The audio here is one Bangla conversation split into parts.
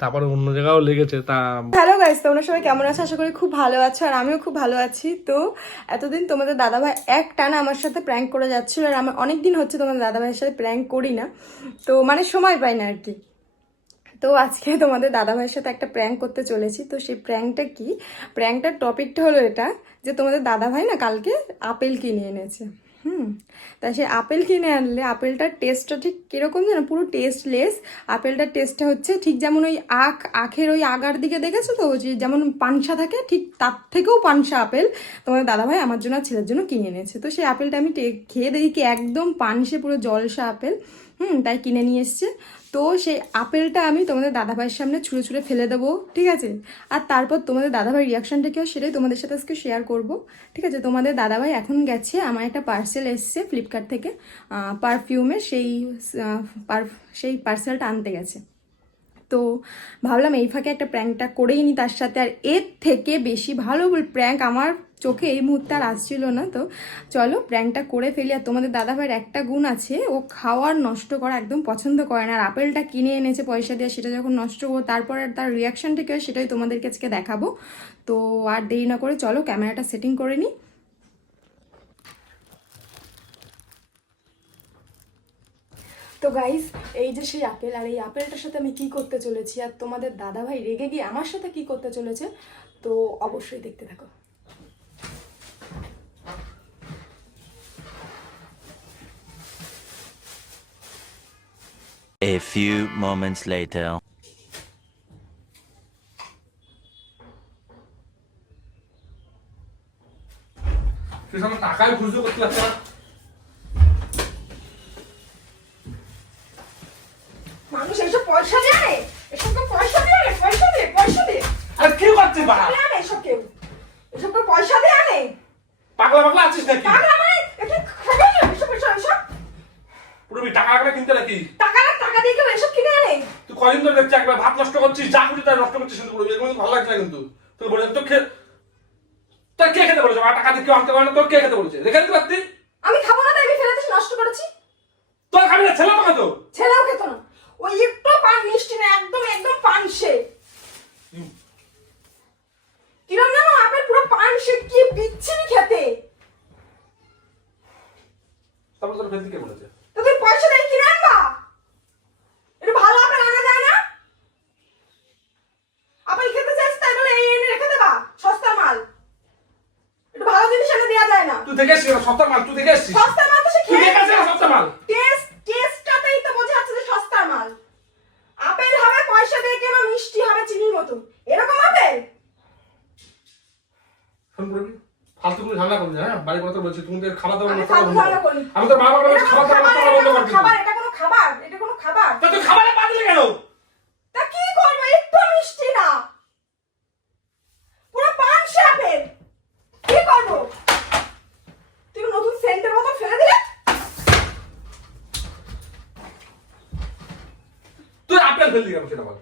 তারপরে অন্য জায়গাও লেগেছে, তা হ্যালো গাইস তোমরা সবাই কেমন আছো? আশা করি খুব ভালো আছো আর আমিও খুব ভালো আছি। তো এতদিন তোমাদের দাদাভাই এক টানা আমার সাথে প্র্যাঙ্ক করে যাচ্ছিল আর আমার অনেক দিন হচ্ছে তোমাদের দাদাভাইয়ের সাথে প্র্যাঙ্ক করি না। তো মানে সময় পাই না আর কি। তো আজকে তোমাদের দাদাভাইয়ের সাথে একটা প্র্যাঙ্ক করতে চলেছি। তো সেই প্র্যাঙ্কটা কি? প্র্যাঙ্কটার টপিকটা হলো এটা যে তোমাদের দাদাভাই না কালকে আপেল কিনে এনেছে। হুম, তা সে আপেল কিনে আনলে আপেলটার টেস্টটা ঠিক কীরকম যেন পুরো টেস্টলেস আপেলটার টেস্টটা হচ্ছে ঠিক যেমন ওই আখ, আখের ওই আগার দিকে দেখেছ তো? যে যেমন পানসা থাকে, ঠিক তার থেকেও পানসা আপেল তোমাদের দাদাভাই আমার জন্য ছেলের জন্য কিনে এনেছে। তো সেই আপেলটা আমি খেয়ে দেখি কি একদম পানসে পুরো জলসা আপেল। হুম, তাই কিনে নিয়ে এসছে। তো সেই আপেলটা আমি তোমাদের দাদাভাইয়ের সামনে ছুঁড়ে ছুঁড়ে ফেলে দেবো, ঠিক আছে? আর তারপর তোমাদের দাদাভাই রিয়াকশনটা কেউ সেটাই তোমাদের সাথে আজকে শেয়ার করব, ঠিক আছে? তোমাদের দাদাভাই এখন গেছে, আমার একটা পার্সেল এসছে ফ্লিপকার্ট থেকে পারফিউমের সেই সেই পার্সেলটা আনতে গেছে। তো ভাবলাম এই ফাঁকে একটা প্র্যাঙ্কটা করেই নি তার সাথে, আর এর থেকে বেশি ভালো প্র্যাঙ্ক আমার চোখে এই মুহূর্তে আর আসছিল না, তো চলো প্র্যাঙ্কটা করে ফেলি। আর তোমাদের দাদাভাইয়ের একটা গুণ আছে, ও খাওয়ার নষ্ট করা একদম পছন্দ করে না। আর আপেলটা কিনে এনেছে পয়সা দিয়ে, সেটা যখন নষ্ট করব তারপর তার রিয়াকশনটা কী হয় সেটাই তোমাদেরকে আজকে দেখাবো। তো আর দেরি না করে চলো ক্যামেরাটা সেটিং করে নিই তো গাইস এই যে সেই আপেল, আর এই আপেলটার সাথে আমি কি করতে চলেছি? আর তোমাদের দাদাভাই রেগে গিয়ে আমার সাথে কি করতে চলেছে? তো অবশ্যই দেখতে থাকো। A few moments later. টাকায় করতে পারছে মানুষ এসব পয়সা দেয় রে। এসবকে পয়সা দে রে পয়সা দে পয়সা দে আরে কি আরে আনে এসব কেউ। এসবকে পয়সা দে আনে পাগলা পাগলা আছিস নাকি? পাগলা মানে এটা খাবে না এসব এসব এসব পুরো টাকা আগে কিনতে নাকি? টাকা না টাকা দিয়ে কেউ এসব কিনে আনে? তুই কদিন ধরে দেখছি একবার ভাত নষ্ট করছিস যা খুশি তাই নষ্ট করছিস কিন্তু এগুলো কিন্তু ভালো লাগছে না কিন্তু। তুই বলে তোর খেয়ে তোর কে খেতে বলেছে? টাকা দিয়ে কেউ আনতে পারে না তোর কে খেতে বলেছে? রেখে দিতে পারতি? আমি খাব না তাই আমি ফেলে দিয়েছি নষ্ট করেছি তোর খাবি না ছেলে তোকে তো ছেলেও খেত না ওই একটু পান মিষ্টি না একদম একদম পানসে কিরম জানো আপেল পুরো পানসে কি বিচ্ছিরি খেতে তারপর তোর ফেলতে কে বলেছে তো তুই পয়সা দিয়ে কিনে আনবা একটু ভালো আপেল আনা যায় না আপেল খেতে চাইছিস তাই বলে এই এনে রেখে দেবা সস্তা মাল একটু ভালো জিনিস এনে দেওয়া যায় না তুই দেখে এসছিস সস্তার মাল তুই দেখে এসছিস? সস্তা মাল তো সে খেয়ে দেখে এসছিস সস্তার মাল? টেস্ট টেস্টটাতেই তো বোঝা যাচ্ছে যে সস্তার মাল। আপেল হবে পয়সা দিয়ে কেন মিষ্টি হবে চিনির মতো? এরকম আপেল? ফোন করবি? ফালতু করে ঝামেলা করবি হ্যাঁ? বাড়ি কথা বলছি তুমি তো খাবার দাবার নষ্ট করা। আমি তোর মা বাবা খাবার দাবার নষ্ট করা খাবার, বন্ধ এটা কোনো খাবার এটা কোনো খাবার এটা কোনো খাবার। তা তুই খাবারে পা কেন তা কি করব একটু মিষ্টি না পুরো পাঁচশো আপেল কি করব তুই নতুন সেন্টের মতো ফেলে দিলে তুই আপেল ফেললি কেন সেটা বল।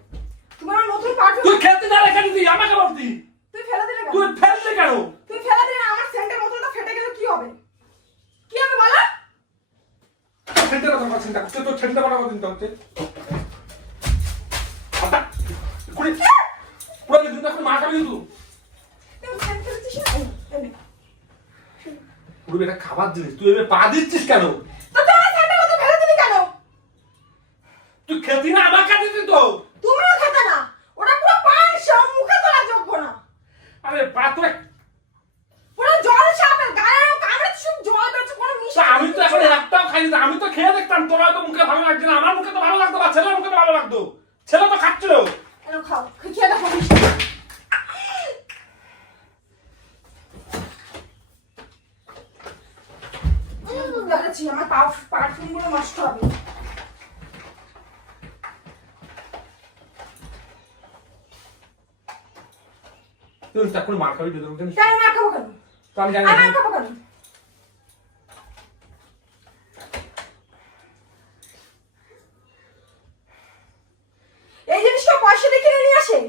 তোমার নতুন পারফিউম তুই খেলতে না রেখে দিতি আমাকে বলতি। তুই ফেলে দিলে কেন? তুই ফেললি কেন? তুই ফেলে দিলে না, আমার সেন্টের বোতলটা ফেটে গেলে কি হবে? কি হবে বলো? ছেন্টে কথা বল চিন্তা করছে তোর ছেন্টে কথা চিন্তা হচ্ছে আটা কুড়ি। পুরো দিন তখন মা খাবি কিন্তু। তুই না? পুরো এটা খাবার জিনিস। তুই এবার পা দিচ্ছিস কেন তো তুই আমার সেন্টের বোতল ফেলে দিলি কেন তুই খেলতি না আমার কাছে দিতি তো তুমিও খেতে না ওটা পুরো পান সব মুখে তোলা যোগ্য না আরে পা তো পুরো জল সাপের গায়ে কামড়ে শুধু জল বেরোচ্ছে কোনো মিষ্টি তা আমি তো এখন একটাও খাই না আমি তো খেয়ে দেখতাম তোরা তো মুখে ভালো লাগছে না আমার মুখে তো ভালো লাগতো বা ছেলের মুখে তো ভালো লাগতো। ছেলে তো খাচ্ছিল। খাও খেয়ে দেখো মিষ্টি আমার পারফিউমগুলো নষ্ট হবে। তুই চাকুরি মার খাবি জানিস কেন মার খাব কেন? তো আমি জানি আর মার খাব কেন এই জিনিসটা পয়সা দিয়ে কিনে নিয়ে আসে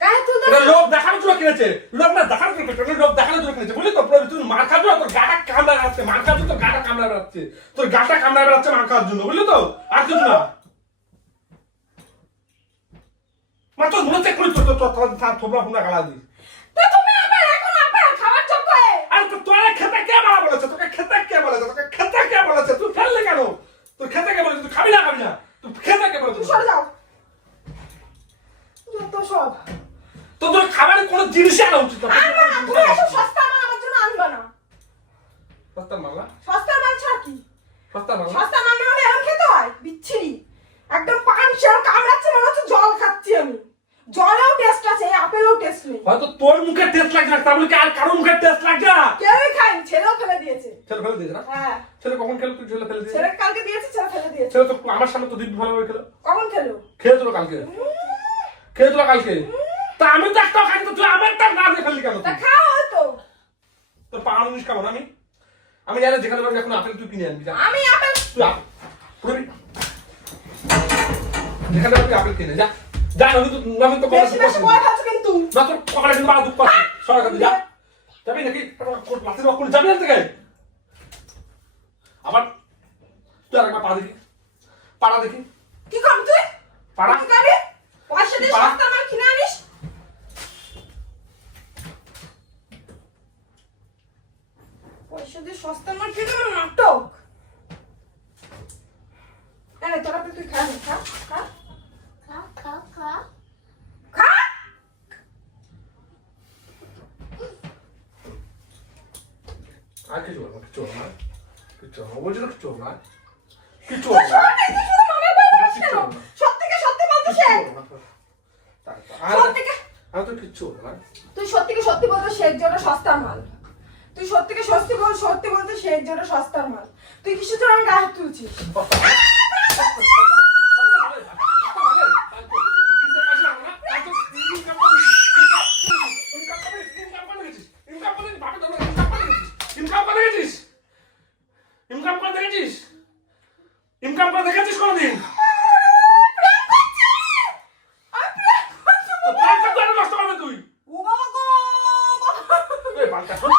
গায়ে তুলতে এটা লোক দেখানোর জন্য কিনেছে লোক না দেখানোর জন্য কিনেছে লোক দেখানোর জন্য কিনেছে বুঝলি তো পুরো তুই মার খাওয়ার জন্য তোর গাটা কামড়া বেড়াচ্ছে জন্য গাটা কামড়া বেড়াচ্ছে। তোর গাটা কামড়া বেড়াচ্ছে জন্য বুঝলি তো? আর কিছু না। মাত্র মনে করে তোর ফুনা গালা দিস। তো তো তোরা খেতে কে মারা বলেছে? তোকে খেতে কে বলেছে? তোকে খেতে কে বলেছে? তুই ফেললে কেন? তুই খেতে কে বলেছে? তুই খাবি না খাবি না। তুই খেতে কে বলেছে? তুই সরে যাও। যত সব। তো তোর খাবারের কোনো জিনিসই আনা উচিত না আনবা না তুমি এসব সস্তা মাল আমার জন্য আনবা না সস্তা মাল্লা সস্তা মাল ছাড়া কি? সস্তা মাল্লা সস্তা মাল না হলে খেতে হয়? বিচ্ছিরি। একদম পান শেয়ার কামড়াচ্ছে মনে হচ্ছে জল খাচ্ছি আমি। জলেও টেস্ট আছে আপেলেও টেস্ট নেই। হয়তো তোর মুখে টেস্ট লাগছে না বলে কি আর কারোর মুখে টেস্ট লাগছে না? কেউই খায়নি ছেলেও ফেলে দিয়েছে। ছেলে ফেলে দিয়েছে না? হ্যাঁ। ছেলে কখন খেলো তুই ছেলে ফেলে দিয়েছে? ছেলে কালকে দিয়েছে ছেলে ফেলে দিয়েছে। ছেলে তো আমার সামনে তো দিব্যি ভালোভাবে খেলো। কখন খেলো? খেয়েছিল কালকে। খেয়েছিল কালকে। তা আমি তো একটাও খাইনি তো তুই আমারটা না দিয়ে ফেললি কেন তা? খাও হয়তো তোর পাড়ানো জিনিস কেমন আমি? আমি জানি যেখানে পারবি এখন আপেল তুই কিনে আনবি যা। আমি আপেল তুই আপেল। পুরোবি যেখানে পারবি আপেল কিনে যা। যা নবি তো নবি তো বেশি বেশি বয় খাচ্ছ কিন্তু না তোর কপালে কিন্তু বাড়া দুঃখ পাচ্ছি সবাই কাছে যা। যাবি নাকি? লাঠি রক করে যাবি না থেকে? আবার তুই আরেকবার পা দেখি। পাড়া দেখি। কি করবি তুই? পাড়া। কি করবি? পয়সা দিয়ে সস্তা মাল কিনে আনিস পয়সা সস্তা মাল কিনে আনো নাটক। এনে তোরা তুই খা নে, খা। খা খা আর কিছু বলব কিছু না। কিছু বলছি না। না। সত্যি বলতে তো কিচ্ছু না। তুই সত্যিকে সত্যি বলতে শেখ যে সস্তার মাল। তুই সত্যিকে সত্যি বল সত্যি বলতে সেই জন্য সস্তার মাল। তুই কিছু জন্য আমি গায়ে তুলছিস ইনকাম করে দেখেছিস কোনদিন প্রাণটা তো আরও নষ্ট করবে তুই ও বাবা গো এই বালটা শোন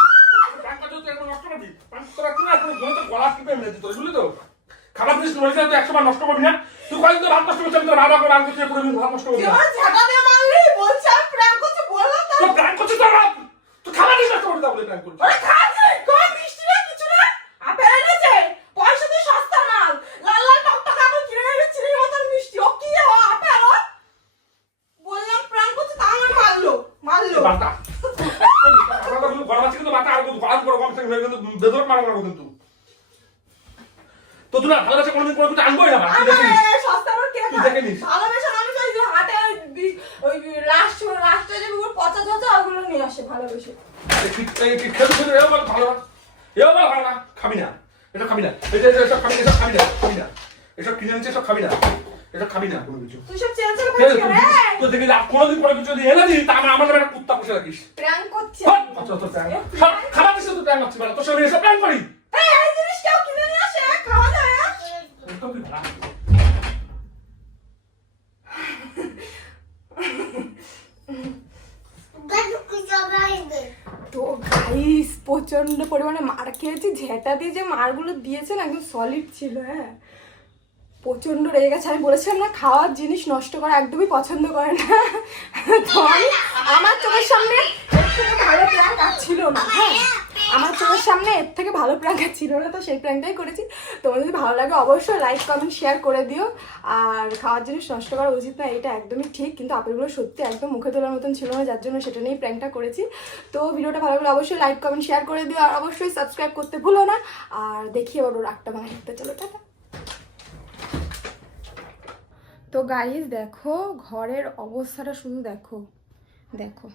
প্রাণটা যদি একবার নষ্ট করবি প্রাণ তোরা কি না তোর জন্য তো গলা টিপে মেরে দিত বুঝলি তো? খাবার জিনিস নষ্ট তুই একশো বার নষ্ট করবি না। তুই কয়েকদিন ভাত নষ্ট করছিস? আমি তোর ভালো করে করছিস পুরো ভাত নষ্ট করবি ঝাঁটা দিয়ে মারলি? বলছি আমি প্র্যাঙ্ক করছি বললাম তো। তো প্ল্যান করছিস তো রাত তুই খাবার জিনিস নষ্ট করে দাও বলে প্ল্যান করছিস থেকে কিন্তু বেদর মারা মারবো কিন্তু। তো তুই ভালো কোনোদিন কোনো কিছু আনবোই না। ভালোবেসে যে হাটে ওই যে পচা ওগুলো নিয়ে আসে ভালোবেসে। খেতে খেতে এও ভালো এও ভালো খাবি না। এটা খাবি না। এটা এটা খাবি না এসব খাবি না খাবি না। এসব কিনে নিচ্ছে এসব খাবি না। এসব খাবি না কোনো কিছু। তুই সব চেঞ্জ করে দেখবি যে আর কোনোদিন পরে কিছু যদি এনে দিস তা আমার নামে একটা কুত্তা পুষে রাখিস। প্র্যাঙ্ক আচ্ছা। খাবার দিছিস তো প্ল্যান করছিস না, তোর সঙ্গে এসব প্ল্যান করি। এই এই জিনিস কেউ কিনে নিয়ে আসে খাওয়া যায় না? একদম ভাড়া। তো গাইস প্রচণ্ড পরিমাণে মার খেয়েছি। ঝেঁটা দিয়ে যে মারগুলো দিয়েছে না একদম সলিড ছিল হ্যাঁ। প্রচণ্ড রেগে গেছে। আমি বলেছিলাম না, খাওয়ার জিনিস নষ্ট করা একদমই পছন্দ করে না। তো আমি, আমার চোখের সামনে এর থেকে ভালো প্র্যাঙ্ক আর ছিল না। হ্যাঁ আমার চোখের সামনে এর থেকে ভালো প্র্যাঙ্ক ছিল না, তো সেই প্র্যাঙ্কটাই করেছি। তোমার যদি ভালো লাগে অবশ্যই লাইক কমেন্ট শেয়ার করে দিও। আর খাওয়ার জিনিস নষ্ট করা উচিত না, এটা একদমই ঠিক। কিন্তু আপেলগুলো সত্যি একদম মুখে তোলার মতন ছিল না, যার জন্য সেটা নিয়েই প্র্যাঙ্কটা করেছি। তো ভিডিওটা ভালো লাগলে অবশ্যই লাইক কমেন্ট শেয়ার করে দিও। আর অবশ্যই সাবস্ক্রাইব করতে ভুলো না। আর দেখি এবার ওর রাগটা ভাঙা চলো, টাটা। তো গাইজ দেখো, ঘরের অবস্থাটা শুধু দেখো। দেখো।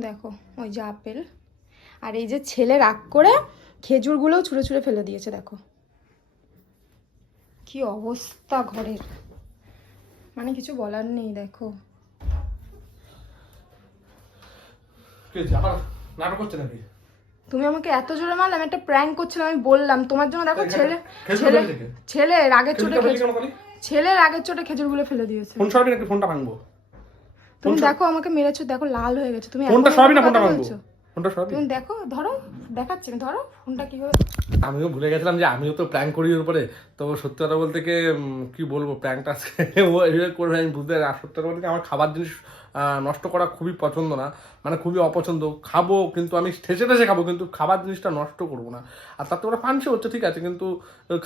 দেখো, ওই যে আপেল। আর এই যে ছেলে রাগ করে খেজুরগুলোও ছুঁড়ে ছুঁড়ে ফেলে দিয়েছে, দেখো। কি অবস্থা ঘরের। মানে কিছু বলার নেই, দেখো। নাটক করছে নাকি? তুমি আমাকে এত জোরে মারলে আমি একটা প্র্যাঙ্ক করছিলাম আমি বললাম তোমার জন্য দেখো ছেলে ছেলে কে? ছেলে রাগের চোটে? ছেলের আগের চোটে খেজুরগুলো ফেলে দিয়েছে। ফোন সরাবি নাকি? ফোনটা ভাঙবো। তুমি দেখো আমাকে মেরেছো দেখো লাল হয়ে গেছে। তুমি ফোনটা সরাবি না ফোনটা ভাঙবো। ফোনটা সরাবি। তুমি দেখো ধরো দেখাচ্ছি না ধরো ফোনটা কীভাবে আমিও ভুলে গেছিলাম যে আমিও তো প্র্যাঙ্ক করি ওর উপরে। তো সত্যি কথা বলতে কি বলব প্র্যাঙ্কটা ও এইভাবে করবে আমি বুঝতে পারি আর সত্যি কথা বলতে আমার খাবার জিনিস নষ্ট করা খুবই পছন্দ না মানে খুবই অপছন্দ। খাব কিন্তু আমি ঠেসে ঠেসে খাব, কিন্তু খাবার জিনিসটা নষ্ট করব না। আর তার তো ওরা ফানসে হচ্ছে, ঠিক আছে, কিন্তু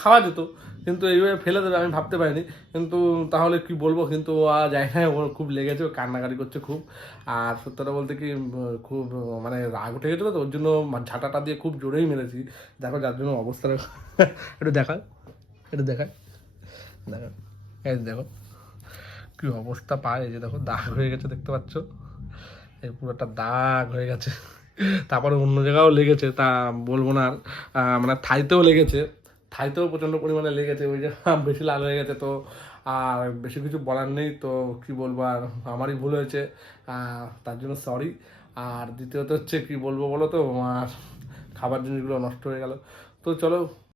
খাওয়া যেত, কিন্তু এইভাবে ফেলে দেবে, আমি ভাবতে পারিনি। কিন্তু তাহলে কি বলব, কিন্তু ও জায়গায় ওর খুব লেগেছে, ও কান্নাকাটি করছে খুব। আর সত্যটা বলতে কি খুব মানে রাগ উঠে গেছিল তো, ওর জন্য ঝাঁটাটা দিয়ে খুব জোরেই মেরেছি। দেখো যার জন্য অবস্থা, একটু দেখা একটু দেখায় দেখো দেখো। কি অবস্থা পায় যে দেখো দাগ হয়ে গেছে, দেখতে পাচ্ছ? এই পুরোটা দাগ হয়ে গেছে। তারপরে অন্য জায়গাও লেগেছে, তা বলব না। মানে থাইতেও লেগেছে, থাইতেও প্রচণ্ড পরিমাণে লেগেছে, ওই যে বেশি লাল হয়ে গেছে তো, আর বেশি কিছু বলার নেই তো, কি বলব আর, আমারই ভুল হয়েছে তার জন্য সরি আর দ্বিতীয়ত হচ্ছে, কি বলব বলো তো, আমার খাবার জিনিসগুলো নষ্ট হয়ে গেল। তো চলো